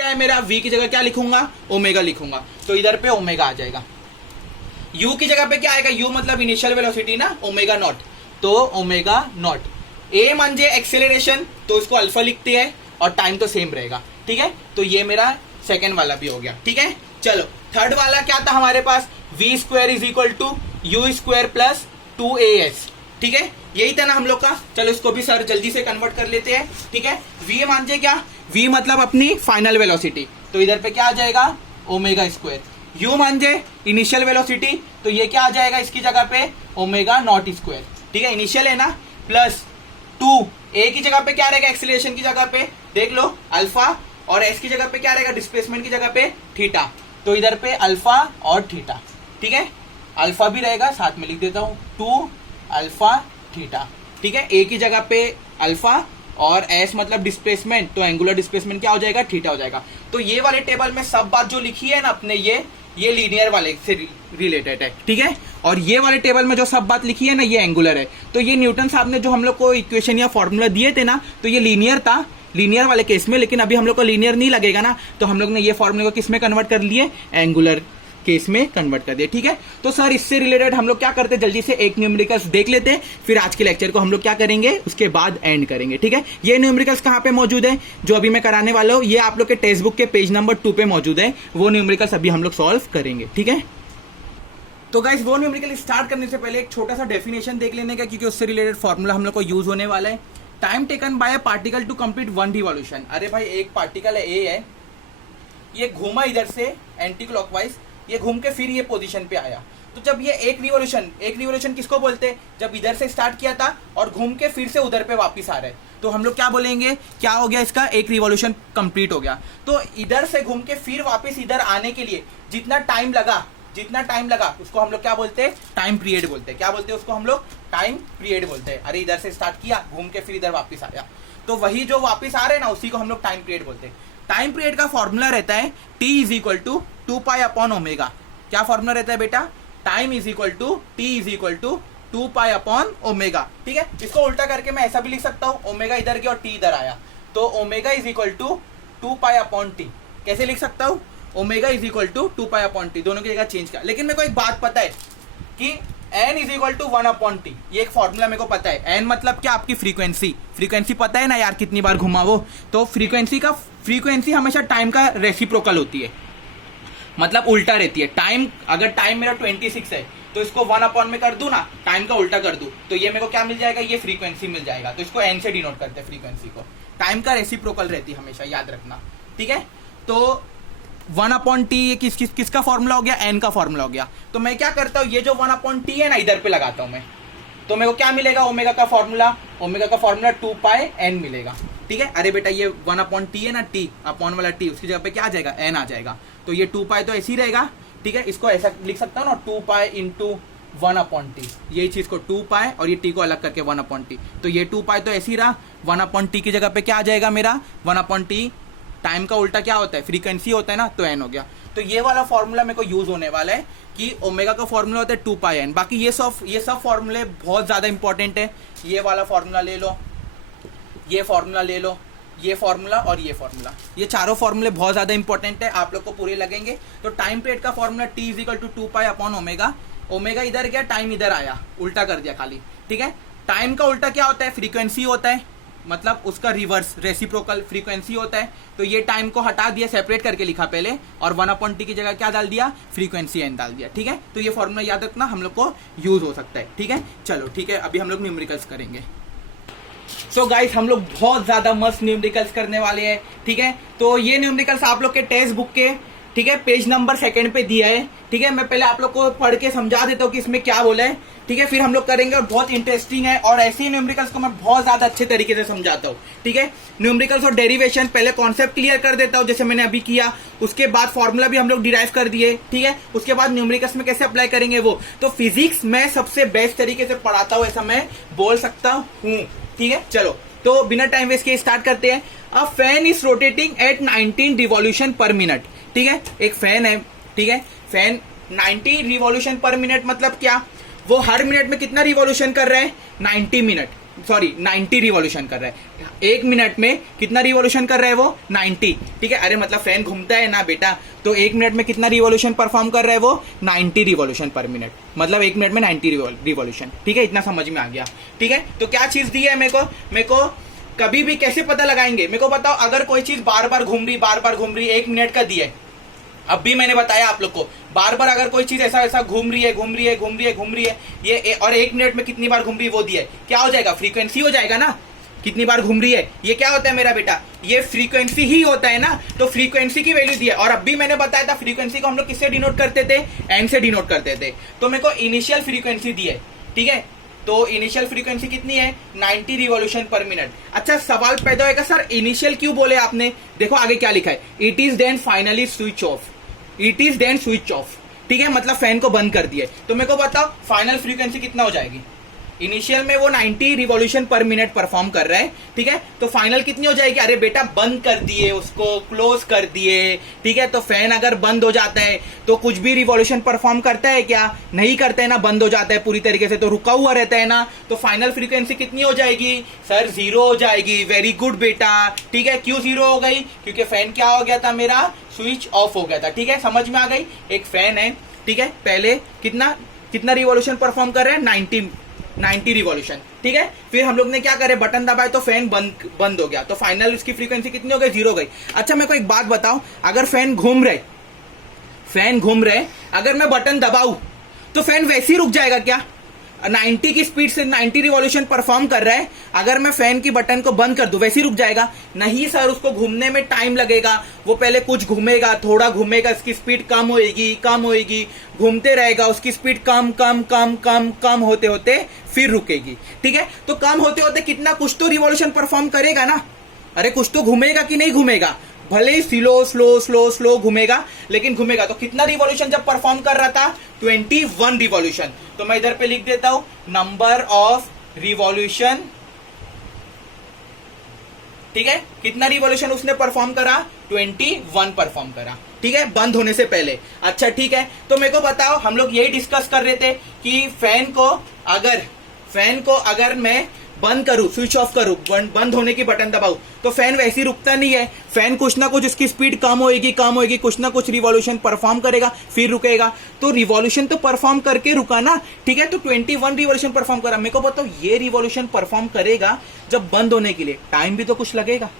क्या है मेरा, v की जगह क्या लिखूंगा, ओमेगा लिखूंगा, तो इधर पे ओमेगा आ जाएगा। u की जगह पे क्या आएगा, u मतलब इनिशियल वेलोसिटी ना, ओमेगा नॉट, तो ओमेगा नॉट। a म्हणजे एक्सेलरेशन, तो इसको अल्फा लिखते हैं और टाइम तो सेम रहेगा, ठीक है। तो ये मेरा सेकेंड वाला भी हो गया, ठीक है। चलो थर्ड वाला क्या था हमारे पास, v square is equal to u square plus 2as, ठीक है, यही था ना हम लोग का। चलो इसको भी सर जल्दी से कन्वर्ट कर लेते हैं, ठीक है। v मानजे क्या, v मतलब अपनी फाइनल वेलोसिटी, तो इधर पे क्या आ जाएगा, ओमेगा स्क्वायर। u मानजे इनिशियल वेलोसिटी, तो ये क्या आ जाएगा इसकी जगह पे, ओमेगा नॉट स्क्वायर, ठीक है, इनिशियल है ना, प्लस 2 a की जगह पे क्या रहेगा, एक्सीलरेशन की जगह पे देख लो अल्फा, और s की जगह पे क्या रहेगा, डिस्प्लेसमेंट की जगह पे थीटा, तो इधर पे अल्फा और थीटा, ठीक है। अल्फा भी रहेगा, साथ में लिख देता हूं 2 अल्फा थीटा, ठीक है। a की जगह पे अल्फा और s मतलब डिस्प्लेसमेंट, तो एंगुलर डिस्प्लेसमेंट क्या हो जाएगा, थीटा हो जाएगा। तो ये वाले टेबल में सब बात जो लिखी है ना अपने, ये लीनियर वाले से रिलेटेड है, ठीक है। और ये वाले टेबल में जो सब बात लिखी है ना, ये एंगुलर है। तो ये न्यूटन साहब ने जो हम लोग को इक्वेशन या फॉर्मूला दिए थे ना, तो ये लीनियर था, लीनियर वाले केस में, लेकिन अभी हम लोग को लीनियर नहीं लगेगा ना, तो हम लोग ने ये फॉर्मूले को किस में कन्वर्ट कर लिए, एंगुलर केस में कन्वर्ट कर दिया, ठीक है। तो सर इससे रिलेटेड हम लोग क्या करते हैं, जल्दी से एक न्यूमेरिकल्स देख लेते हैं, फिर आज के लेक्चर को हम लोग क्या करेंगे, उसके बाद एंड करेंगे, ठीक है। ये न्यूमेरिकल्स कहाँ पे मौजूद है, जो अभी मैं कराने वाला हूँ, ये आप लोग के टेक्स्ट बुक के पेज नंबर 2 पे मौजूद है, वो न्यूमेरिकल्स अभी हम लोग सॉल्व करेंगे, ठीक है। तो गाइस वो न्यूमेरिकल स्टार्ट करने से पहले एक छोटा सा डेफिनेशन देख लेने का, क्योंकि उससे रिलेटेड फॉर्मूला हम लोग को यूज होने वाला है। Time taken by a particle to complete 1 revolution. अरे भाई एक पार्टिकल है ए है, ये घूमा इधर से एंटी क्लॉकवाइज, ये घूम के फिर ये पोजीशन पे आया, तो जब ये एक रिवॉल्यूशन किसको बोलते हैं, जब इधर से स्टार्ट किया था और घूम के फिर से उधर पे वापस आ रहा है, तो हम लोग क्या बोलेंगे, क्या हो गया इसका, एक रिवॉल्यूशन कंप्लीट हो गया। तो इधर से घूम के फिर वापस इधर आने के लिए जितना टाइम लगा उसको हम लोग क्या बोलते हैं, टाइम पीरियड बोलते हैं। क्या बोलते हैं उसको हम लोग, टाइम पीरियड बोलते हैं। अरे इधर से स्टार्ट किया, घूम के फिर इधर वापस आया, तो वही जो वापस आ रहे हैं ना, उसी को हम लोग टाइम पीरियड बोलते हैं। टाइम पीरियड का फॉर्मूला रहता है t is equal to 2 upon omega. क्या फॉर्मूला रहता है बेटा, time is equal to t is equal to 2 upon omega, ठीक है। इसको उल्टा करके मैं ऐसा भी लिख सकता हूँ, ओमेगा इधर गया और t इधर आया, तो omega is equal to 2 upon T. कैसे लिख सकता हूँ, omega is equal to 2 upon T, दोनों की जगह चेंज किया। लेकिन मेरे को एक बात पता है कि n is equal to 1 upon T, ये एक फॉर्मूला मेरे को पता है। n मतलब क्या, आपकी फ्रीक्वेंसी पता है ना यार, कितनी बार घुमा वो, तो फ्रीक्वेंसी हमेशा टाइम का रेसिप्रोकल होती है, मतलब उल्टा रहती है। टाइम, अगर टाइम मेरा 26 है तो इसको 1 अपॉन में कर दूं ना, टाइम का उल्टा कर दूं, तो ये मेरे को क्या मिल जाएगा, ये फ्रीक्वेंसी मिल जाएगा। तो इसको n से डिनोट करते हैं फ्रीक्वेंसी को, टाइम का रेसिप्रोकल रहती है हमेशा, याद रखना, ठीक है। तो 1 अपॉन टी किसका फॉर्मूला हो गया, n का फॉर्मूला हो गया। तो मैं क्या करता हूँ, ये जो 1 अपॉन टी है ना, इधर पे लगाता हूँ मैं, तो मेरे को क्या मिलेगा, ओमेगा का फॉर्मूला 2 पाई n मिलेगा, ठीक है। अरे बेटा ये 1 अपॉन टी है ना, टी अपॉन वाला टी, उसकी जगह पे क्या आ जाएगा, n आ जाएगा, तो ये 2 पाई तो ऐसे ही रहेगा, ठीक है। इसको ऐसा लिख सकता हूँ ना, 2 पाई इंटू 1 अपॉन टी, यही चीज को 2 पाई और ये टी को अलग करके 1 अपॉन टी, तो ये 2 पाई तो ऐसे ही रहा, 1 अपॉन टी की जगह पे क्या आ जाएगा मेरा, 1 अपॉन टी, टाइम का उल्टा क्या होता है, फ्रीक्वेंसी होता है ना, तो n हो गया। तो ये वाला फॉर्मूला मेरे को यूज होने वाला है कि ओमेगा का फॉर्मूला होता है 2 पाई n। बाकी ये सब फॉर्मूले बहुत ज्यादा इंपॉर्टेंट है। ये वाला फॉर्मूला ले लो, ये फॉर्मूला ले लो, ये फॉर्मूला और ये फॉर्मूला, ये चारों फॉर्मूले बहुत ज्यादा इंपॉर्टेंट है, आप लोग को पूरे लगेंगे। तो टाइम पीरियड का formula t is equal to 2 pi upon omega, omega इधर गया, टाइम इधर आया, उल्टा कर दिया खाली, ठीक है। टाइम का उल्टा क्या होता है, फ्रीक्वेंसी होता है, मतलब उसका रिवर्स रेसिप्रोकल फ्रीक्वेंसी होता है। तो ये टाइम को हटा दिया, सेपरेट करके लिखा पहले, और 1 अपॉन टी की जगह क्या डाल दिया, फ्रीक्वेंसी n डाल दिया, ठीक है। तो ये फॉर्मूला याद रखना, हम लोग को यूज हो सकता है, ठीक है। चलो ठीक है, अभी हम लोग न्यूमेरिकल्स करेंगे। सो गाइस हम लोग बहुत ज्यादा मस्त न्यूमेरिकल्स करने वाले हैं, ठीक है। तो ये न्यूमेरिकल्स आप लोग के टेक्स्ट बुक के, ठीक है, पेज नंबर 2 पे दिया है, ठीक है। मैं पहले आप लोग को पढ़ के समझा देता हूँ कि इसमें क्या बोला है, ठीक है, फिर हम लोग करेंगे, और बहुत इंटरेस्टिंग है, और ऐसे ही न्यूमेरिकल्स को मैं बहुत ज्यादा अच्छे तरीके से समझाता हूँ, ठीक है। न्यूमेरिकल्स और डेरिवेशन पहले कॉन्सेप्ट क्लियर कर देता हूँ, जैसे मैंने अभी किया, उसके बाद फॉर्मूला भी हम लोग डिराइव कर दिए, ठीक है। उसके बाद न्यूमेरिकल्स में कैसे अप्लाई करेंगे वो, तो फिजिक्स में सबसे बेस्ट तरीके से पढ़ाता हूँ, ऐसा मैं बोल सकता हूँ, ठीक है। चलो तो बिना टाइम वेस्ट के स्टार्ट करते हैं। A fan is rotating at 19 revolution पर मिनट, ठीक है। एक फैन है, ठीक है, फैन 90 रिवॉल्यूशन पर मिनट मतलब क्या, वो हर मिनट में कितना रिवॉल्यूशन कर रहा है, 90 मिनट, सॉरी 90 रिवॉल्यूशन कर रहा है। 1 मिनट में कितना रिवॉल्यूशन कर रहा है वो? 90। ठीक है, अरे मतलब फैन घूमता है ना बेटा, तो 1 मिनट में कितना रिवॉल्यूशन परफॉर्म कर रहा है वो? 90 रिवॉल्यूशन पर मिनट, मतलब 1 मिनट में 90 रिवॉल्यूशन। ठीक है, इतना समझ में आ गया। ठीक है, तो क्या चीज दी है मेरे को कभी भी कैसे पता लगाएंगे? मेरे को बताओ, अगर कोई चीज बार बार घूम रही 1 मिनट का दिया है, अब भी मैंने बताया आप लोग को, बार बार अगर कोई चीज ऐसा घूम रही है ये, और 1 मिनट में कितनी बार घूम रही है वो दिया है, क्या हो जाएगा? फ्रीक्वेंसी हो जाएगा ना, कितनी बार घूम रही है, ये क्या होता है मेरा बेटा? ये फ्रीक्वेंसी ही होता है ना, तो फ्रीक्वेंसी की वैल्यू दी है। और अब भी मैंने बताया था फ्रीक्वेंसी को हम लोग किससे डिनोट करते थे? एन से डिनोट करते थे। तो मेरे को इनिशियल फ्रीक्वेंसी दी है। ठीक है, तो इनिशियल फ्रीक्वेंसी कितनी है? 90 रिवॉल्यूशन पर मिनट। अच्छा, सवाल पैदा होगा, सर इनिशियल क्यों बोले आपने? देखो आगे क्या लिखा है, it is then finally switch off. It is then switch off. ठीक है, मतलब फैन को बंद कर दिया। तो मेरे को बताओ फाइनल फ्रीक्वेंसी कितना हो जाएगी? इनिशियल में वो 90 रिवॉल्यूशन पर मिनट परफॉर्म कर रहा है। ठीक है, तो फाइनल कितनी हो जाएगी? अरे बेटा बंद कर दिए उसको, क्लोज कर दिए। ठीक है, तो फैन अगर बंद हो जाता है तो कुछ भी रिवॉल्यूशन परफॉर्म करता है क्या? नहीं करता है ना, बंद हो जाता है पूरी तरीके से, तो रुका हुआ रहता है ना। तो फाइनल फ्रीक्वेंसी कितनी हो जाएगी? सर 0 हो जाएगी। वेरी गुड बेटा। ठीक है, क्यों 0 हो गई? क्योंकि फैन क्या हो गया था मेरा? स्विच ऑफ हो गया था। ठीक है, समझ में आ गई? एक फैन है, ठीक है, पहले कितना रिवॉल्यूशन परफॉर्म कर रहे हैं? 90 रिवॉल्यूशन। ठीक है, फिर हम लोग ने क्या करे? बटन दबाए तो फैन बंद हो गया, तो फाइनल उसकी फ्रीक्वेंसी कितनी हो गई? 0 हो गई। अच्छा मेरे को एक बात बताओ, अगर फैन घूम रहे अगर मैं बटन दबाऊं तो फैन वैसे ही रुक जाएगा क्या? 90 की स्पीड से 90 रिवॉल्यूशन परफॉर्म कर रहा है, अगर मैं फैन की बटन को बंद कर दूं वैसे ही रुक जाएगा? नहीं सर, उसको घूमने में टाइम लगेगा। वो पहले कुछ घूमेगा, थोड़ा घूमेगा, इसकी स्पीड कम होएगी, घूमते रहेगा, उसकी स्पीड कम होते होते फिर रुकेगी। ठीक है, तो कम होते होते कितना, कुछ तो रिवॉल्यूशन परफॉर्म करेगा ना। अरे कुछ तो घूमेगा कि नहीं घूमेगा? भले ही स्लो घूमेगा, लेकिन घूमेगा। तो कितना रिवॉल्यूशन जब परफॉर्म कर रहा था? 21 रिवॉल्यूशन। तो मैं इधर पे लिख देता हूं नंबर ऑफ रिवॉल्यूशन। ठीक है, कितना रिवॉल्यूशन उसने परफॉर्म करा? 21 परफॉर्म करा। ठीक है, बंद होने से पहले। अच्छा ठीक है, तो मेरे को बताओ, हम लोग यही डिस्कस कर रहे थे कि फैन को अगर मैं बंद करूं, स्विच ऑफ करूं, बंद होने की बटन दबाऊं, तो फैन वैसे ही रुकता नहीं है। फैन कुछ ना कुछ उसकी स्पीड कम होएगी, कुछ ना कुछ रिवॉल्यूशन परफॉर्म करेगा, फिर रुकेगा। तो रिवॉल्यूशन तो परफॉर्म करके रुका ना। ठीक है, तो 21 रिवॉल्यूशन परफॉर्म करा। मेरे को बताओ, ये रिवॉल्यूशन परफॉर्म करेगा जब बंद होने के लिए, टाइम भी तो कुछ लगेगा।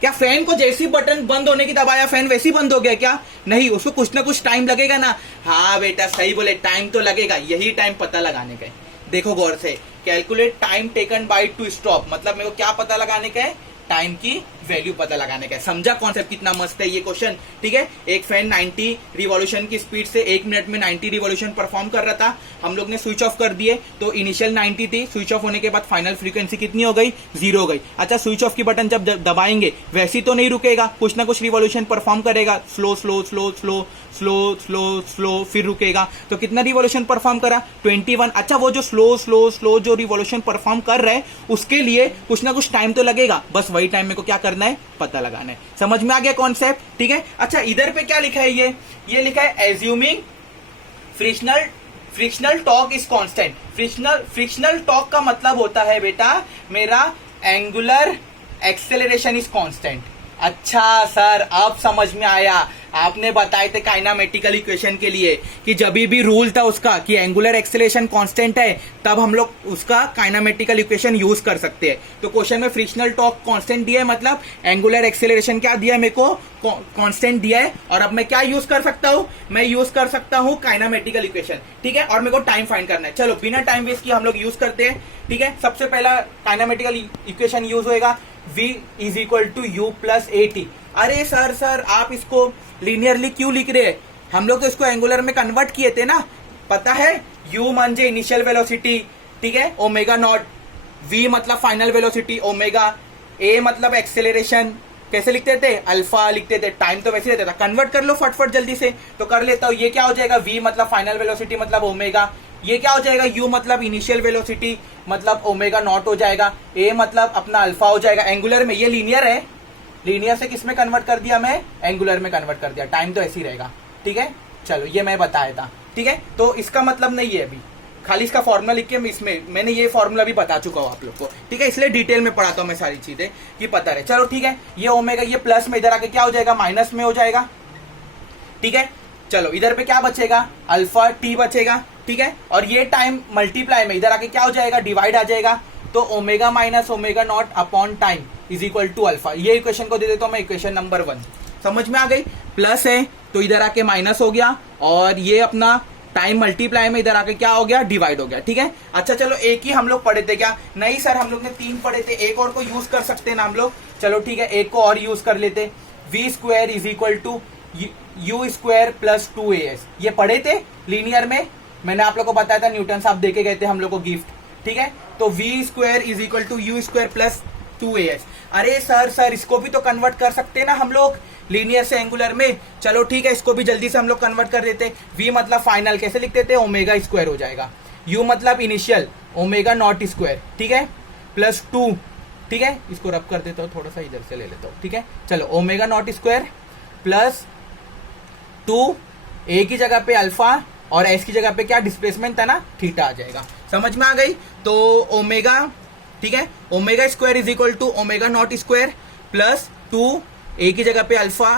क्या फैन को जैसी बटन बंद होने की दबाया फैन वैसी बंद हो गया क्या? नहीं, उसको कुछ ना कुछ टाइम लगेगा ना। हाँ बेटा सही बोले, टाइम तो लगेगा। यही टाइम पता लगाने का है। देखो गौर से, calculate time taken by two stop, मतलब मेरे को क्या पता लगाने का है? टाइम की वैल्यू पता लगाने का है। समझा कॉन्सेप्ट? कितना मस्त है ये क्वेश्चन। ठीक है, एक फैन 90 रिवॉल्यूशन की स्पीड से 1 मिनट में 90 रिवॉल्यूशन परफॉर्म कर रहा था, हम लोग ने स्विच ऑफ कर दिए, तो इनिशियल 90 थी, स्विच ऑफ होने के बाद फाइनल फ्रीक्वेंसी कितनी हो गई? 0 हो गई। अच्छा, स्विच ऑफ की बटन जब दबाएंगे वैसी तो नहीं रुकेगा, कुछ ना कुछ रिवॉल्यूशन परफॉर्म करेगा, स्लो, फिर रुकेगा। तो कितना रिवॉल्यूशन परफॉर्म करा? 21। अच्छा, वो जो स्लो जो रिवॉल्यूशन परफॉर्म कर रहे हैं उसके लिए कुछ ना कुछ टाइम तो लगेगा, बस वही टाइम मेरे को क्या करना है? पता लगाना है। समझ में आ गया कॉन्सेप्ट? ठीक है। अच्छा, इधर पे क्या लिखा है? ये लिखा है assuming frictional torque is constant. Frictional torque का मतलब होता है बेटा मेरा एंगुलर एक्सेलरेशन इज कांस्टेंट। अच्छा सर, अब समझ में आया। आपने बताए थे काइनामेटिकल इक्वेशन के लिए कि जब भी रूल था उसका कि एंगुलर एक्सेलरेशन कांस्टेंट है, तब हम लोग उसका काइनामेटिकल इक्वेशन यूज कर सकते हैं। तो क्वेश्चन में फ्रिक्शनल टॉर्क कांस्टेंट दिया है, मतलब एंगुलर एक्सेलरेशन क्या दिया है? मेरे को कांस्टेंट दिया है। और अब मैं क्या यूज कर सकता हूं? मैं यूज कर सकता हूं काइनामेटिकल इक्वेशन। ठीक है, और मेरे को टाइम फाइंड करना है। चलो बिना टाइम वेस्ट किए हम लोग यूज करते हैं। ठीक है, सबसे पहला काइनामेटिकल इक्वेशन यूज होएगा v is equal to u plus a T. अरे सर आप इसको लीनियरली क्यों लिख रहे हैं? हम लोग तो इसको एंगुलर में कन्वर्ट किए थे ना। पता है, u म्हणजे इनिशियल वेलोसिटी, ठीक है, ओमेगा नॉट, v मतलब फाइनल वेलोसिटी ओमेगा, a मतलब एक्सेलरेशन, कैसे लिखते थे? अल्फा लिखते थे। टाइम तो वैसे रहता था। कन्वर्ट कर लो फटफट जल्दी से। तो कर लेता हूं। ये क्या हो जाएगा? v मतलब फाइनल वेलोसिटी मतलब ओमेगा। ये क्या हो जाएगा? u मतलब इनिशियल वेलोसिटी मतलब ओमेगा नॉट हो जाएगा। a मतलब अपना अल्फा हो जाएगा। एंगुलर में ये लीनियर है, लीनियर से किस में कन्वर्ट कर दिया? मैं एंगुलर में कन्वर्ट कर दिया। टाइम तो ऐसे ही रहेगा। ठीक है, चलो ये मैं बताया था। ठीक है, तो इसका मतलब नहीं है अभी, खाली इसका फॉर्मूला लिख के इसमें मैंने ये फॉर्मूला भी बता चुका हूँ आप लोग को, ठीक है, इसलिए डिटेल में पढ़ाता हूँ मैं सारी चीजें कि पता रहे। चलो ठीक है, ये ओमेगा ये प्लस में इधर आके क्या हो जाएगा, माइनस में हो जाएगा, ठीक है। चलो इधर पे क्या बचेगा, अल्फा टी बचेगा, ठीक है, और ये टाइम मल्टीप्लाई में इधर आके क्या हो जाएगा, डिवाइड आ जाएगा। तो omega minus omega not upon time is equal to alpha. ये इक्वेशन को दे देता हूं मैं इक्वेशन नंबर 1, समझ में आ गई। प्लस है तो इधर आके माइनस हो गया, और ये अपना टाइम मल्टीप्लाई में इधर आके क्या हो गया, डिवाइड हो गया, ठीक है। अच्छा चलो एक ही हम लोग पढ़े थे क्या, नहीं सर हम लोग ने 3 पढ़े थे, एक और को यूज कर सकते हैं ना हम लोग। चलो ठीक है, एक को और यूज कर लेते, V square is equal to u square plus 2as। ये पढ़े थे लीनियर में, मैंने आप लोग को बताया था, न्यूटन साहब देके गए थे हम लोग को गिफ्ट, ठीक है। तो V square is equal to u square plus 2as। अरे सर इसको भी तो कन्वर्ट कर सकते हैं ना हम लोग लीनियर से एंगुलर में। चलो ठीक है, इसको भी जल्दी से हम लोग कन्वर्ट कर देते। वी मतलब फाइनल कैसे लिख देते, ओमेगा स्क्वायर हो जाएगा। यू मतलब इनिशियल, ओमेगा नॉट स्क्वायर, ठीक है, प्लस 2, ठीक है। इसको रब कर देता हूँ, थोड़ा सा इधर से ले लेता हूँ, ठीक है। चलो omega not square plus 2, a की जगह पे अल्फा और एस की जगह पे क्या डिस्प्लेसमेंट था ना, थीटा आ जाएगा। समझ में आ गई। तो ओमेगा, ठीक है, omega square is equal to omega not square plus 2, a की जगह पे अल्फा,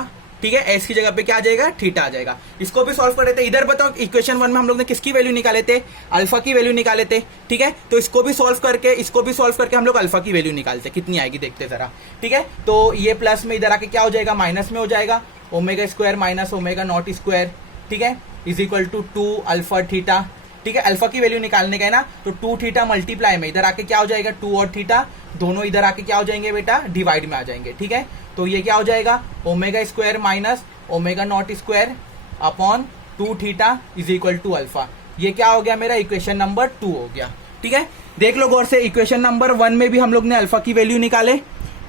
ठीक है, एस की जगह पे क्या आ जाएगा, थीटा आ जाएगा। इसको भी सॉल्व कर देते। इधर बताओ इक्वेशन 1 में हम लोग ने किसकी वैल्यू निकाले थे, अल्फा की वैल्यू निकाले थे, ठीक है। तो इसको भी सॉल्व करके हम लोग अल्फा की वैल्यू निकालते, कितनी आएगी देखते जरा, ठीक है। तो ये प्लस में इधर आके क्या हो जाएगा, माइनस में हो जाएगा, omega square minus omega not square, ठीक है, is equal to 2 alpha theta, ठीक है। अल्फा की वैल्यू निकालने का है ना, तो 2 थीटा मल्टीप्लाई में इधर आके क्या हो जाएगा, 2 और थीटा दोनों इधर आके क्या हो जाएंगे बेटा, डिवाइड में आ जाएंगे, ठीक है। तो ये क्या हो जाएगा, omega square minus omega not square upon 2 theta is equal to alpha. ये क्या हो गया मेरा, इक्वेशन नंबर 2 हो गया, ठीक है। देख लो गौर से, इक्वेशन नंबर 1 में भी हम लोग ने अल्फा की वैल्यू निकाले,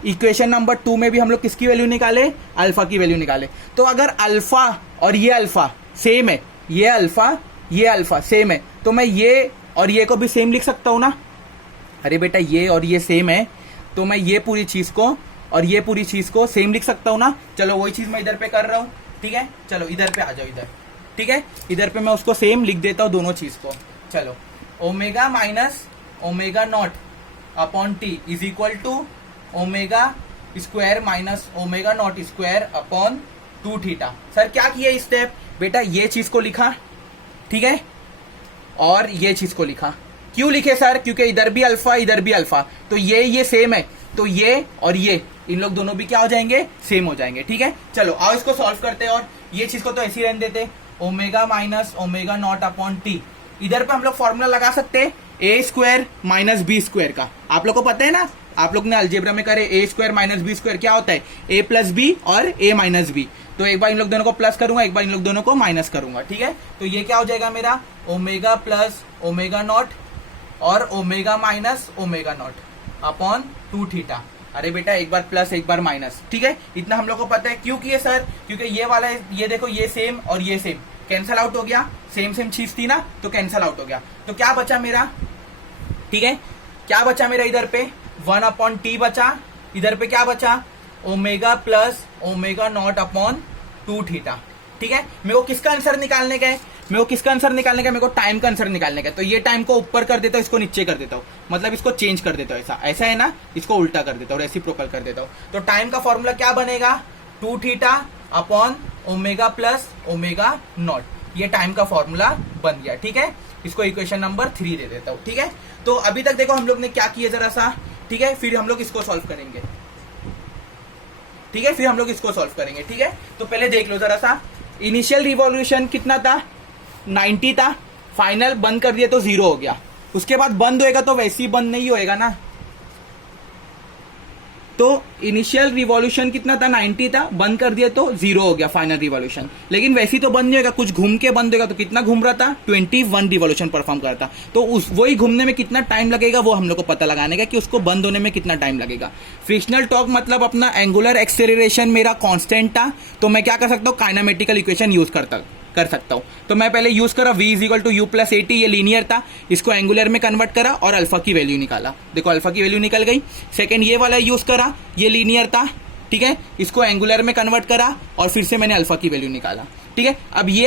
इक्वेशन नंबर 2 में भी हम लोग किसकी वैल्यू निकाले, अल्फा की वैल्यू निकाले। तो अगर अल्फा और ये अल्फा सेम है, ये अल्फा सेम है, तो मैं ये और ये को भी सेम लिख सकता हूं ना। अरे बेटा ये और ये सेम है, तो मैं ये पूरी चीज को और ये पूरी चीज को सेम लिख सकता हूं ना। चलो वही चीज मैं इधर पे कर रहा हूं, ठीक है। चलो इधर पे आ जाओ, इधर, ठीक है, इधर पे मैं उसको सेम लिख देता हूं दोनों चीज को। चलो omega minus omega not upon T is equal to omega square minus omega not square upon 2 theta. Sir क्या किया स्टेप, बेटा ये चीज को लिखा, ठीक है, और ये चीज को लिखा। क्यों लिखे सर, क्योंकि इधर भी अल्फा इधर भी अल्फा, तो ये सेम है, तो ये और ये इन लोग दोनों भी क्या हो जाएंगे, सेम हो जाएंगे, ठीक है। चलो आओ इसको सॉल्व करते हैं, और ये चीज को तो ऐसे ही रहने देते, omega minus omega not upon T. इधर पे हम लोग फॉर्मूला लगा सकते हैं ए स्क्वायर माइनस बी स्क्वायर का। आप लोग को पता है ना, आप लोग ने अलजेब्रा में करे, ए स्क्वायर माइनस बी स्क्वायर क्या होता है, ए प्लस बी और ए माइनस बी। तो एक बार इन लोग दोनों को प्लस करूंगा, एक बार इन लोग दोनों को माइनस करूंगा, ठीक है। तो ये क्या हो जाएगा मेरा, ओमेगा प्लस ओमेगा नॉट और omega minus omega not upon 2 theta. अरे बेटा एक बार प्लस एक बार माइनस, ठीक है, इतना हम लोग को पता है। क्यों किए सर, क्योंकि ये वाला, ये देखो ये सेम और ये सेम कैंसल आउट हो गया, सेम चीज थी ना, तो कैंसल आउट हो गया। तो क्या बचा मेरा, ठीक है, क्या बचा मेरा, इधर पे 1 अपॉन टी बचा, इधर पे क्या बचा, omega plus omega not upon 2 theta, ठीक है। मेरे को किसका आंसर निकालने का है, मेरे को टाइम का आंसर निकालने का है। तो ये टाइम को ऊपर कर देता हूँ, इसको नीचे कर देता हूँ, मतलब इसको चेंज कर देता हूँ, ऐसा है ना, इसको उल्टा कर देता हूँ, रेसिप्रोकल कर देता हूँ। तो टाइम का फॉर्मूला क्या बनेगा, 2 theta upon omega plus omega not. ये टाइम का फॉर्मूला बन गया, ठीक है। इसको इक्वेशन नंबर 3 दे देता हूँ, ठीक है। तो अभी तक देखो हम लोग ने क्या किया जरा सा, ठीक है, फिर हम लोग इसको सॉल्व करेंगे, ठीक है, फिर हम लोग इसको सॉल्व करेंगे, ठीक है। तो पहले देख लो जरा सा, इनिशियल रिवॉल्यूशन कितना था, 90 था, फाइनल बंद कर दिया तो 0 हो गया। उसके बाद बंद होएगा तो वैसे ही बंद नहीं होएगा ना, तो इनिशियल रिवॉल्यूशन कितना था, 90 था, बंद कर दिया तो 0 हो गया फाइनल रिवॉल्यूशन। लेकिन वैसे ही तो बंद नहीं होगा, कुछ घूम के बंद होगा। तो कितना घूम रहा था, 21 रिवॉल्यूशन परफॉर्म कर रहा था। तो उस वही घूमने में कितना टाइम लगेगा वो हम लोग को पता लगाने का, कि उसको बंद होने में कितना टाइम लगेगा। फ्रिक्शनल टॉर्क मतलब अपना एंगुलर एक्सेलरेशन मेरा कांस्टेंट था, तो मैं क्या कर सकता हूँ, काइनेमेटिकल इक्वेशन यूज कर सकता हूं। तो मैं पहले यूज करा v is equal to u plus a T, ये लीनियर था, इसको एंगुलर में कन्वर्ट करा और अल्फा की वैल्यू निकाला। देखो अल्फा की वैल्यू निकल गई। सेकंड ये वाला यूज करा, ये लीनियर था, ठीक है, इसको एंगुलर में कन्वर्ट करा और फिर से मैंने अल्फा की वैल्यू निकाला। ठीक है। अब ये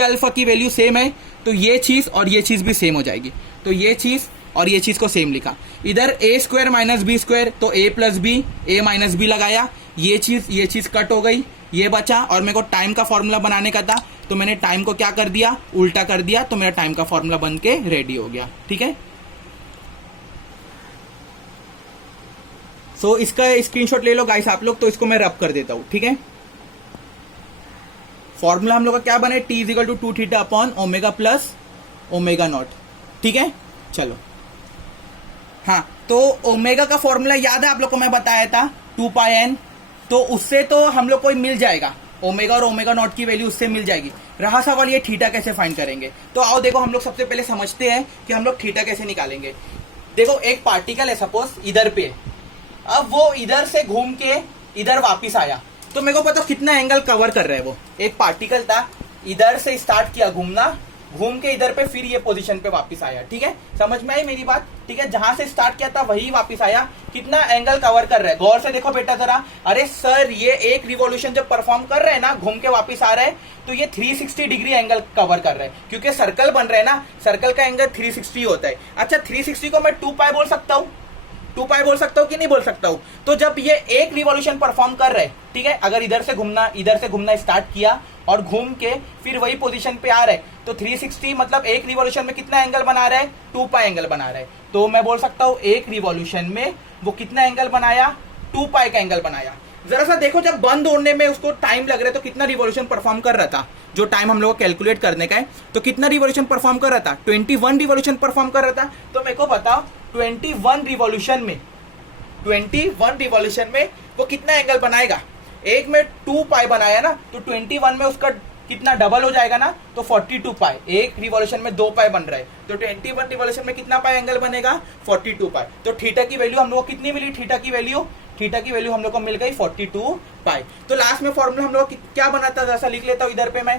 अल्फा की वैल्यू सेम है, तो ये चीज और ये चीज भी सेम हो जाएगी। तो ये चीज और ये चीज को सेम लिखा। इधर ए स्क्वायर माइनस बी स्क्वायर, तो ए प्लस बी, ए माइनस बी लगाया, ये चीज कट हो गई, ये बचा। और मेरे को टाइम का फॉर्मूला बनाने का था, तो मैंने टाइम को क्या कर दिया, उल्टा कर दिया, तो मेरा टाइम का फॉर्मूला बन के रेडी हो गया। ठीक है, सो इसका स्क्रीनशॉट ले लो गाइस आप लोग। तो इसको मैं रब कर देता हूं। ठीक है, फॉर्मूला हम लोग का क्या बने, T is equal to 2 theta upon omega plus omega not. ठीक है, चलो। हाँ, तो ओमेगा का फॉर्मूला याद है आप लोग को, मैं बताया था 2 पाई एन। तो उससे तो हम लोग को मिल जाएगा, ओमेगा और ओमेगा नॉट की वैल्यू उससे मिल जाएगी। रहा सवाल ये थीटा कैसे फाइंड करेंगे। तो आओ देखो, हम लोग सबसे पहले समझते हैं कि हम लोग थीटा कैसे निकालेंगे। देखो, एक पार्टिकल है सपोज इधर पे, अब वो इधर से घूम के इधर वापिस आया, तो मेरे को पता कितना एंगल कवर कर रहा है वो। एक पार्टिकल था, इधर से स्टार्ट किया घूमना, घूम के इधर पे फिर ये पोजीशन पे वापस आया। ठीक है, समझ में आई मेरी बात। ठीक है, जहां से स्टार्ट किया था वही वापस आया। कितना एंगल कवर कर रहा है, गौर से देखो बेटा जरा। अरे सर, ये एक रिवॉल्यूशन जब परफॉर्म कर रहे हैं ना, घूम के वापस आ रहा है, तो ये 360 डिग्री एंगल कवर कर रहा है, क्योंकि सर्कल बन रहा है ना, सर्कल का एंगल 360 होता है। अच्छा, 360 को मैं 2 पाई बोल सकता हूँ, 2 पाई बोल सकता हूँ कि नहीं बोल सकता हूँ। तो जब ये एक रिवॉल्यूशन परफॉर्म कर रहे हैं, ठीक है, अगर इधर से घूमना स्टार्ट किया और घूम के फिर वही पोजीशन पे आ रहा है, तो 360 मतलब एक रिवॉल्यूशन में कितना एंगल बना रहा है, 2 पाई एंगल बना रहा है। तो मैं बोल सकता हूँ एक रिवॉल्यूशन में वो कितना एंगल बनाया, 2 पाई का एंगल बनाया। जरा सा देखो, जब बंद होने में उसको टाइम लग रहा है, तो कितना रिवॉल्यूशन परफॉर्म कर रहा था, जो टाइम हम लोग को कैलकुलेट करने का है, तो कितना रिवॉल्यूशन परफॉर्म कर रहा था, 21 रिवॉल्यूशन परफॉर्म कर रहा था। तो मेरे को बताओ 21 रिवॉल्यूशन में वो कितना एंगल बनाएगा। एक में 2 पाई बनाया ना, तो 21 में उसका कितना डबल हो जाएगा ना, तो 42 पाई। एक रिवॉल्यूशन में 2 पाई बन रहा है, तो 21 रिवॉल्यूशन में कितना पाई एंगल बनेगा, 42 पाई। तो थीटा की वैल्यू हम लोग को कितनी मिली, थीटा की वैल्यू हम लोग को मिल गई 42 पाई। तो लास्ट में फॉर्मूला हम लोग क्या बना था, जैसा लिख लेता हूं इधर पे मैं,